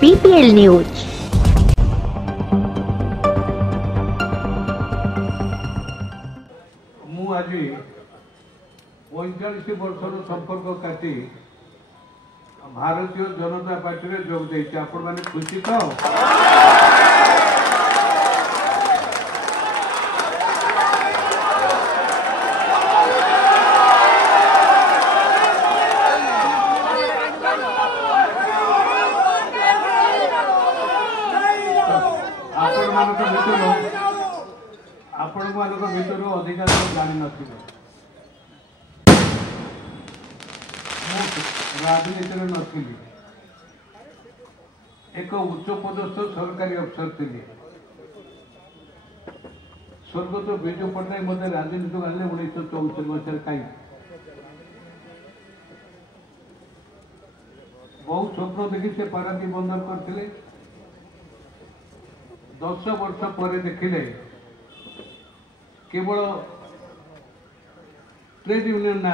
BPL News। मु आज 45 वर्षर संपर्क काटी भारतीय जनता पार्टी में जोग देती आपण माने खुशी तो आपण भितर अधिकार जानी नथिबे राजनीति में नथिली एक उच्च पदस्थ सरकारी अफसर थी स्वर्गत विजु पट्टनायक मत राजनीति आने 1964 मसीह कहीं बहुत स्वप्न देखी से पारादीप बंदर करते 10 वर्ष पर देखिले केवल ट्रेड यूनियन ना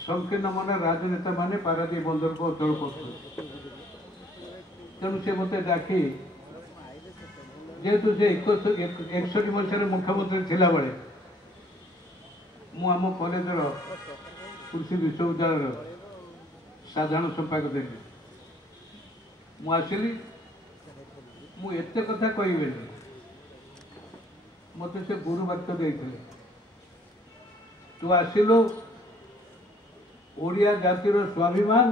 संकीर्ण मन राजनेता माने पारादीप बंदर को अचल कर तेणु से मत डाकी जेहेतु से 61 मसीह मुख्यमंत्री थिला बेले मु कॉलेज कृषि विश्वविद्यालय साधारण संपादक देली मु आसिली मु एते कथा कहबे मत से गुरु वाक्य देते तू आसिलु ओडिया जातिर स्वाभिमान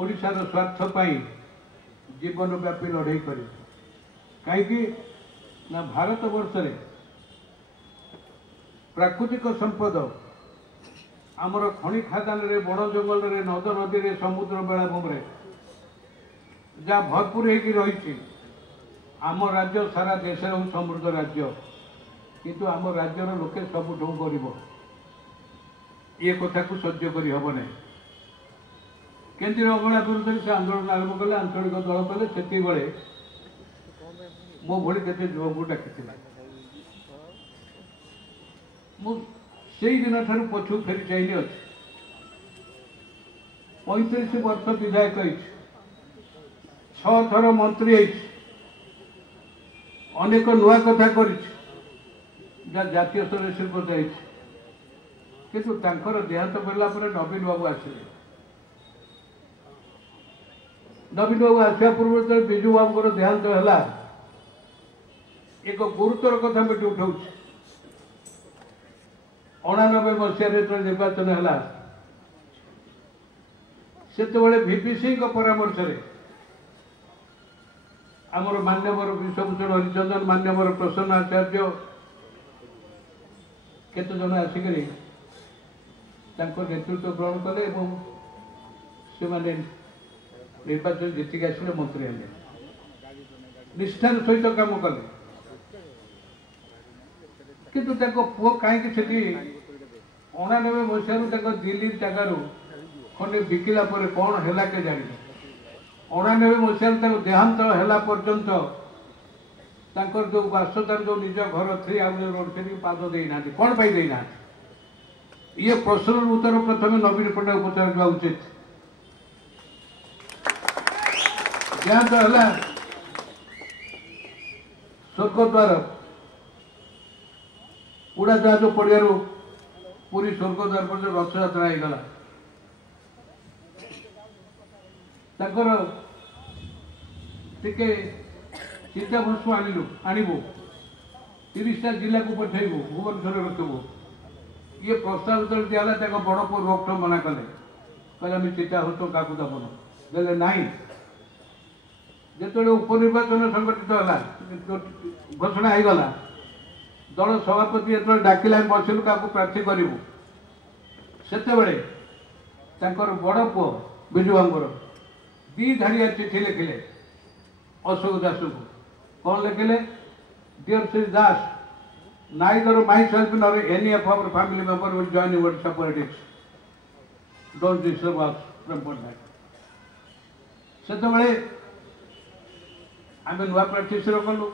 ओडिशार स्वार्थ पाई जीवन व्यापी लड़ाई कर कहीं भारत वर्ष रे प्राकृतिक संपद आमर खनि खादान रे बण जंगल रे नद नदी रे समुद्र बेलाभूम रे जहाँ भरपूर रही आम राज्य सारा देश समृद्ध राज्य किंतु आम राज्यर लोके सबुठ गरीब ये कथा को सह्य कर हम ना केन्द्रीय अवहेला विरुद्ध से आंदोलन आरंभ कले आंचलिक दल कले से मो भली केते युवक डाकी से दिन ठार पछू फेरी चाहिए अच्छे 35 वर्ष विधायक 6 थर मंत्री अनेक नुआ कथा कर जातीय स्तर शिल्प जाइए किंतु तांकर देहांत पड़ा नवीन बाबू आसिले नवीन बाबू आसा पूर्व जो विजु बाबू देहांत है एक गुरुतर कथा मुझे उठाऊ 89 मसीह निर्वाचन है से VP सिंह परामर्श आमर मान्यवर विश्वभूषण हरिचंदन मान्यवर प्रसन्न आचार्य केते जन आसिक नेतृत्व ग्रहण कले से निर्वाचन जीतिक आसिले मंत्री हेले निष्ठार सहित काम कले किंतु पुओ कहीं 89 मसीह दिल्ली जगार खंडे बिकिला कौन है के जानी 89 मसीह देहांत है पर्यंत जो बासदार जो निज घर 3 हाउस रोड से पाद देना कौन पाई देना ये प्रश्न उत्तर प्रथम नवीन पट्टनायक पचार उचित देहांत है स्वर्गद्वार उड़ाजहाज पड़िया पूरी स्वर्गद्वार पर रथ यात्रा होगला टिके चिता भस्म आणबू 30टा जिला को पठेबू भुवनेश्वर रखबू ये प्रस्ताव जो दिहला बड़ पुओ रोकठोक मना कले कहले चिता हस्त क्या दबन देले ना जो उपनिर्वाचन संगठित है घोषणा होगला दल सभापति जो डाकिला बसिलु क्या प्रार्थी करूँ से बड़ पुओ विजु बाबूर 2 धाड़िया चिठी लिखिले अशोक दास को कौन लिखिले dear Shri Das neither myself nor any of our family member will join Odisha politics don't disturb us from politics से आम नुआ प्रार्थी स्थिर कलु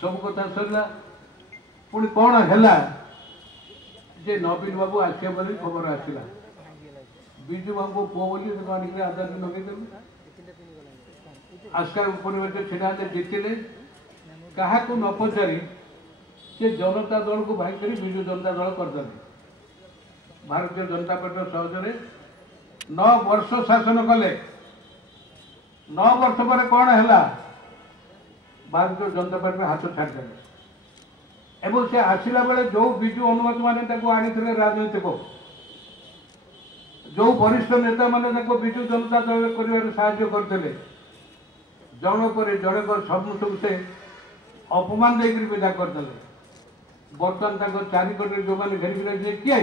सब कथा सरला पुणी कौन है जे नवीन बाबू आसिया बोली खबर आसला विजु बाबू पुओ बोली आधार लगे आस्कार उपनिर्वाचन छिड़ा जीतिले क्या न पचारि से जनता दल को भाई कर विजु जनता दल करदे भारतीय जनता पार्टी सहजरे 9 वर्ष शासन कले 9 वर्ष पर कौन है भारतीय जनता पार्टी हाथ छाड़देले एवं से आसला बेले जो विजु अनुमत मैंने आनी राजनीतिक जो वरिष्ठ नेता मैंने विजु जनता दल कर करते जन पर जड़े समूह से अपमान देकर विदा करदे बर्तमान चारिकटे जो मैंने घेरिक किए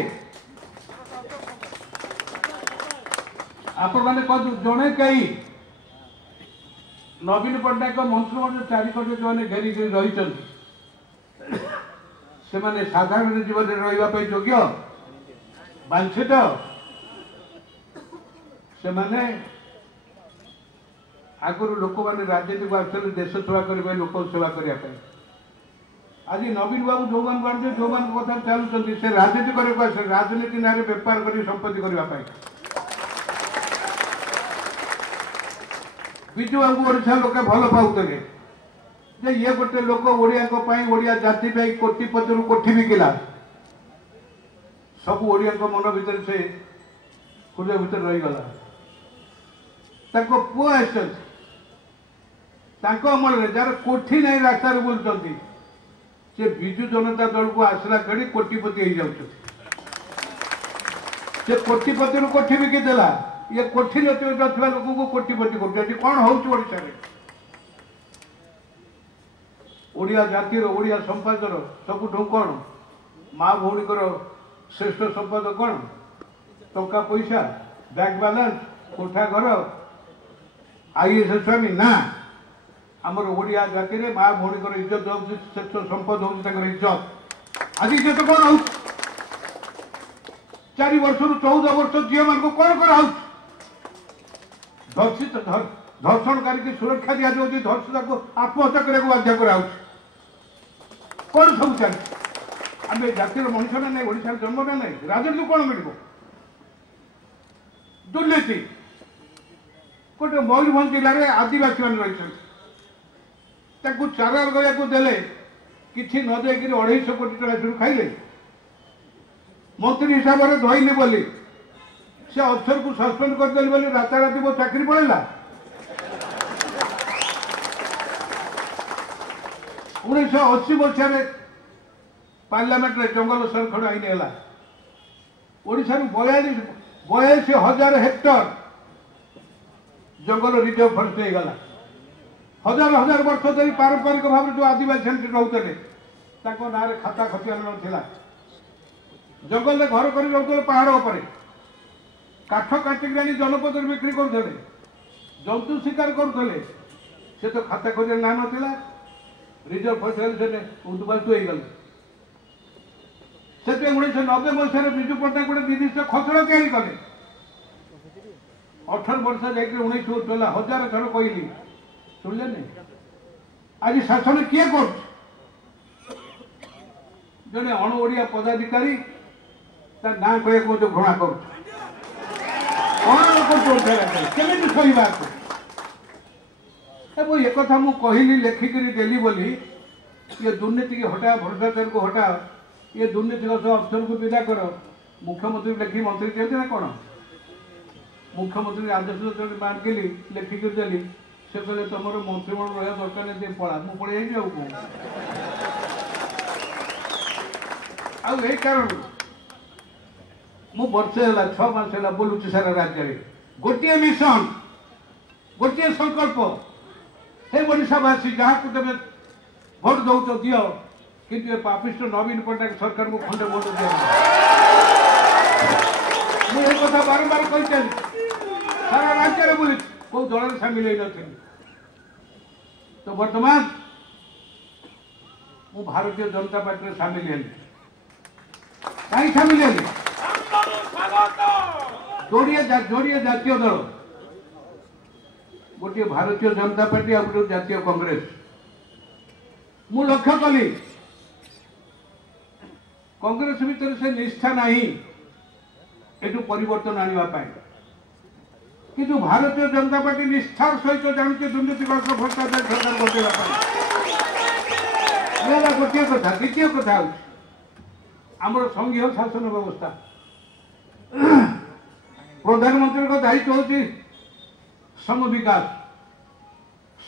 आपण मैंने कहतु जड़े कई नवीन पट्टनायक मंत्रिमंडल चारिकटे जो मैंने घेरिक रही से माने साधारण जीवन रही योग्य वांछित से माने आगुरी लोक मैंने राजनीति को आसले देश सेवा करेंगे लोक सेवा करने आज नवीन बाबू जो मैंने जो कथा चलुच्च से राजनीति करने राजनीति ना बेपार कर संपत्ति करने विजु बाबू ओडिशा लोके भल पाते जे ये गोटे लोक ओडिया जाति कोटिपति कोठी बिकिला सब ओडिया मन भीतर से हृदय भीतर रहीगला पुओ अमल जार कोठी नहीं रास्ता बुलूँ से विजु जनता दल को आसला कड़ी कोटिपति हो कोटिपति कोठी बिकिदेला ये कोठी लोक को कोटिपति कर कौन होशा ओडिया जातिर ओडिया संपादर सबुठ कौन माँ भौणी श्रेष्ठ संपादक कौन टंका पैसा बैंक बालांस कोठा घर आईएएस स्वामी ना आमर ओडिया जाति में माँ भौणी इज्जत हो श्रेष्ठ संपद हो इज्जत आज इज्जत कौन हो 4 वर्ष 14 वर्ष झील मान कौन कर धर्षणकारी की सुरक्षा दि जाऊँगी धर्षिता को आत्महत्या करने को बाध्य करा कौन सब चलती आम जातिर मनुष्य ना नहीं ओडिशा जन्म ना नहीं राजनीति कौन मिल दुर्नीति गोटे मयूरभंज जिले में आदिवासी मैंने रही चारा लगे देले कि न दे 250 कोटी टका खाइले मंत्री हिसाब से धोइली बोली से अफसर को सस्पेंड करदेली बोली राताराति मो चाकरी पड़ेगा 1980 मसीह पार्लियामेंट रे जंगल संरक्षण आईन है ओडिशा 42,000 हेक्टर जंगल रिजर्व फॉरेस्ट हो गला हजार हजार वर्ष धरी पारंपरिक भाव में जो आदिवासी रोते ना खाता खतियान ना जंगल में घर कर रोते पहाड़ पर काठ काटिक जनपद बिक्री करते जंतु शिकार करते से तो खाता खतियान ना ना रिजर्व फॉरेस्ट उद्वास्तु हो गले से 1990 मसीह विजु पट्टनायक गोटे निर्दिष्ट खसड़ा तैयारी कले 18 वर्ष जाकर 19 चला 1000 थर कहली शुणिले नहीं आज शासन किए कर जड़े अण ओडिया पदाधिकारी ना कह घृणा कर एक कथा मु कहली लेखिक देली बोली ये दुर्नीति की हटा भ्रष्टाचार को हटा ये दुर्नीति अफसर को विदा कर मुख्यमंत्री लेखी मंत्री दिखते ना कौन मुख्यमंत्री आदेश मांगिली लेखिक देली से कहले तुम मंत्रिमंडल रहा दरकार नहीं पड़ा मुझे पड़े आई कारण मु वर्षे है 6 मास है बोलुची सारा राज्य में गोटे मिशन गोटे संकल्प हे ओडिशावासी जहाँ को तुम भोट दौच दियो किंतु पापिष्ट नवीन पट्टनायक सरकार को खंडे भोट दिया मुझे कथा बारंबार कही सारा राज्य में बोली कौ दल सामिल हो तो वर्तमान मु भारतीय जनता पार्टी सामिल है कहीं सामिल है जोड़िए जातीय दल गोटे भारतीय जनता पार्टी आ गोटे जातीय कांग्रेस मु लक्ष्य कली कांग्रेस भितर से निष्ठा नहीं एटू परिवर्तन आने କିନ୍ତୁ ଭାରତୀୟ ଜନତା ପାର୍ଟି ନିଷ୍ଠାର ସହିତ ଜାଣୁଛି ଦୁର୍ନୀତିଗ୍ରସ୍ତ ଭ୍ରଷ୍ଟାଚାର ସରକାର ବଞ୍ଚେଇବା ପାଇଁ। ହେଲା ଗୋଟିଏ କଥା। ଦ୍ୱିତୀୟ କଥା ହେଉଛି ଆମର ସଂଘୀୟ ଶାସନ ବ୍ୟବସ୍ଥା। ପ୍ରଧାନମନ୍ତ୍ରୀଙ୍କ ଦାୟିତ୍ୱ ହେଉଛି ସମ ବିକାଶ।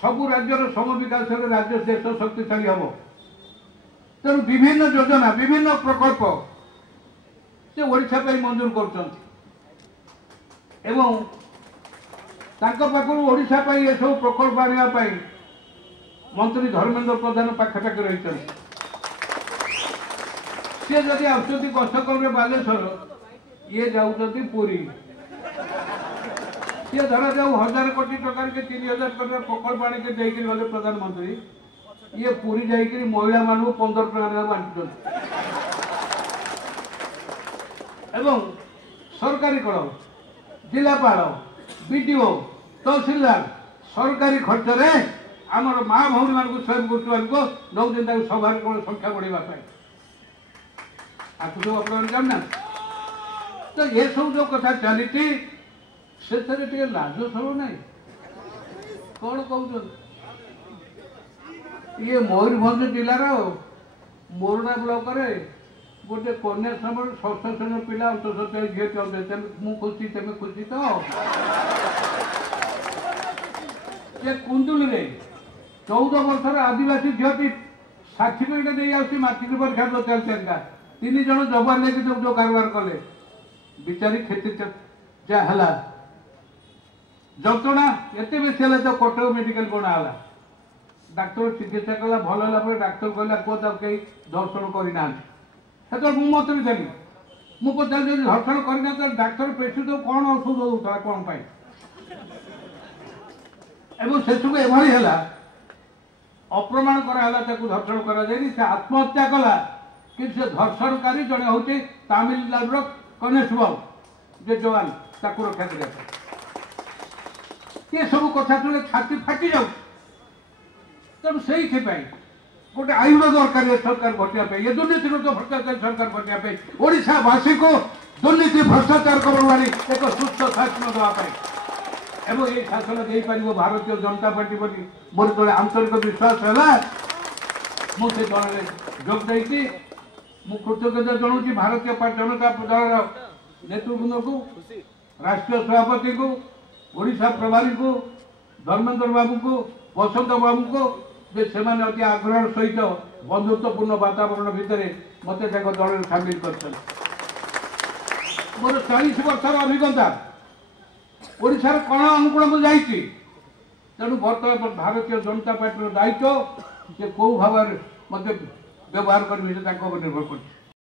ସବୁ ରାଜ୍ୟର ସମ ବିକାଶରେ ରାଜ୍ୟ ଦେଶ ଶକ୍ତିଶାଳୀ ହେବ। ତେଣୁ ବିଭିନ୍ନ ଯୋଜନା ବିଭିନ୍ନ ପ୍ରକଳ୍ପ ସେ ଓଡ଼ିଶା ପାଇଁ ମଞ୍ଜୁର କରୁଛନ୍ତି ଏବଂ ତାଙ୍କ ପାଖରୁ ଓଡ଼ିଶା ପାଇଁ ଏସବୁ ପ୍ରକଳ୍ପ ଆଣିବା ପାଇଁ ମନ୍ତ୍ରୀ ଧର୍ମେନ୍ଦ୍ର ପ୍ରଧାନ ପାଖାପାଖି ରହିଛନ୍ତି। ସେ ଯଦି ଆସୁଛନ୍ତି ଗଛ କରେ ବାଲେଶ୍ୱର, ଇଏ ଯାଉଛନ୍ତି ପୁରୀ। ସିଏ ଧରାଯାଉ 1000 କୋଟି ଟଙ୍କାର କି 3000 କୋଟି ପ୍ରକଳ୍ପ ଆଣିକି ଦେଇକି ଗଲେ ପ୍ରଧାନମନ୍ତ୍ରୀ, ଇଏ ପୁରୀ ଯାଇକି ମହିଳାମାନଙ୍କୁ 15 ଟଙ୍କା ବାଣ୍ଟୁଛନ୍ତି। ଏବଂ ସରକାରୀ କଳ, ଜିଲ୍ଲାପାଳ, ବିଡିଓ, ତହସିଲଦାର ସରକାରୀ ଖର୍ଚ୍ଚରେ ଆମର ମା ଭଉଣୀ ମାନଙ୍କୁ ସ୍ୱୟଂ ଗୋଷ୍ଠୀ ମାନଙ୍କୁ ନେଉଛନ୍ତି ତାଙ୍କୁ ସଭାରେ କଣ ସଂଖ୍ୟା ବଢ଼େଇବା ପାଇଁ। ଆକୁ ସବୁ ଆପଣ ଜାଣିନାହାନ୍ତି। ତ ଏସବୁ ଯୋଉ କଥା ଚାଲିଛି ସେଥିରେ ଟିକେ ଲାଜ ସର ନାହିଁ। କଣ କହୁଛନ୍ତି? ଇଏ ମୟୂରଭଞ୍ଜ ଜିଲ୍ଲାର ମୋରଡ଼ା ବ୍ଲକରେ ଗୋଟେ କନ୍ୟାଶ୍ରମର 6ଷ ଶ୍ରେଣୀ ପିଲା ଅନ୍ତଃସତ୍ତ୍ୱ ଝିଅ ଚାହୁଁଛନ୍ତି। ମୁଁ ଖୁସି, ତମେ ଖୁସି ତ? ସେ କୁନ୍ଦୁଲିରେ 14 ବର୍ଷର ଆଦିବାସୀ ଝିଅଟି ସାର୍ଟିଫିକେଟ ଦେଇ ଆସୁଛି ମାଟ୍ରିକ ପରୀକ୍ଷା ଦୋଚାଲିକା 3 ଜଣ ଯବାନ ନେଇକି ଯୋଉ କାରବାର କଲେ ବିଚାରୀ କ୍ଷତି ଯାହା ହେଲା ଯନ୍ତ୍ରଣା ଏତେ ବେଶୀ ହେଲା ତ କଟକ ମେଡିକାଲ ବଣା ହେଲା। ଡାକ୍ତର ଚିକିତ୍ସା କଲା, ଭଲ ହେଲା ପରେ ଡାକ୍ତର କହିଲା ପୁଅ ତାକୁ କେହି ଧର୍ଷଣ କରିନାହାନ୍ତି। ସେତେବେଳେ ମୁଁ ମତେ ବି ଦେଲି, ମୁଁ ପଚାରିଲି ଯଦି ଧର୍ଷଣ କରିନାହାନ୍ତି ଡାକ୍ତର ପେସେଣ୍ଟ କଣ ଔଷଧ ଦଉଥିଲା କଣ ପାଇଁ? ଏବଂ ସେସବୁ ଏଭଳି ହେଲା ଅପ୍ରମାଣ କରାହେଲା, ତାକୁ ଧର୍ଷଣ କରାଯାଇନି। ସେ ଆତ୍ମହତ୍ୟା କଲା। କିନ୍ତୁ ସେ ଧର୍ଷଣକାରୀ ଜଣେ ହଉଛି ତାମିଲନାଡୁର କନେଷ୍ଟବଳ ଯେ ଯବାନ, ତାକୁ ରକ୍ଷା କରିବା ପାଇଁ। ଏସବୁ କଥା ଶୁଣି ଛାତି ଫାଟି ଯାଉଛି। ତେଣୁ ସେଇଥିପାଇଁ ଗୋଟେ ଆଇନ ଦରକାର ଏ ସରକାର ଘଟିବା ପାଇଁ, ଏ ଦୁର୍ନୀତିଗ୍ରସ୍ତ ଭ୍ରଷ୍ଟାଚାର ସରକାର ଘଟିବା ପାଇଁ, ଓଡ଼ିଶାବାସୀଙ୍କୁ ଦୁର୍ନୀତି ଭ୍ରଷ୍ଟାଚାର କବଳରୁ ଏକ ସୁସ୍ଥ ଶାସନ ଦେବା ପାଇଁ। ଏବଂ এই ଶାସନ ଦେଇପାରିବ ଭାରତୀୟ ଜନତା ପାର୍ଟି ବୋଲି ମୋର ଯେତେବେଳେ ଆନ୍ତରିକ ବିଶ୍ୱାସ ହେଲା ମୁଁ ସେ ଦଳରେ ଯୋଗ ଦେଇଛି। ମୁଁ କୃତଜ୍ଞତା ଜଣାଉଛି ଭାରତୀୟ ଜନତା ଦଳର ନେତୃବୃନ୍ଦକୁ, ରାଷ୍ଟ୍ରୀୟ ସଭାପତିଙ୍କୁ, ଓଡ଼ିଶା ପ୍ରଭାରୀଙ୍କୁ, ଧର୍ମେନ୍ଦ୍ର ବାବୁଙ୍କୁ, ବସନ୍ତ ବାବୁଙ୍କୁ ଯେ ସେମାନେ ଅତି ଆଗ୍ରହର ସହିତ ବନ୍ଧୁତ୍ୱପୂର୍ଣ୍ଣ ବାତାବରଣ ଭିତରେ ମୋତେ ତାଙ୍କ ଦଳରେ ସାମିଲ କରିଛନ୍ତି। ମୋର 40 ବର୍ଷର ଅଭିଜ୍ଞତା ଓଡ଼ିଶାର କଣ ଅନୁକୂଳ ମୁଁ ଯାଇଛି। ତେଣୁ ବର୍ତ୍ତମାନ ଭାରତୀୟ ଜନତା ପାର୍ଟିର ଦାୟିତ୍ୱ ସେ କୋଉ ଭାବରେ ମୋତେ ବ୍ୟବହାର କରିବେ ସେ ତାଙ୍କ ଉପରେ ନିର୍ଭର କରୁଛି।